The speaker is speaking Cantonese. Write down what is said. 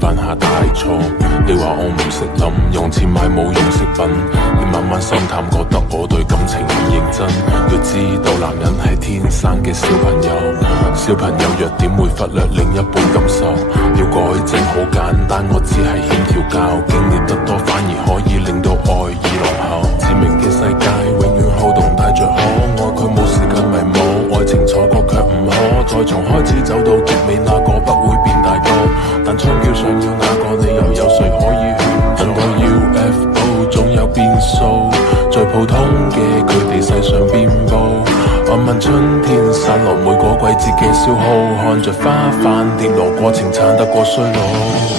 犯下大錯。你話我唔識諗，用錢買冇用飾品，你慢慢心淡，覺得我對感情唔認真。要知道男人係天生嘅小朋友，小朋友弱點會忽略另一半感受。要改正好簡單，我只係欠調教，經歷得多反而可以令到愛意濃厚。致命嘅世界永遠好動帶着可愛，佢冇時間迷惘，愛情錯過卻唔可再從開始走到結尾，那個不會變大個，但槍叫想要那個你又有誰可以勸阻？等待 UFO 總有變數，最普通嘅佢哋世上遍佈。我問春天散落每個季節嘅消耗，看着花瓣跌落過程慘得過衰老。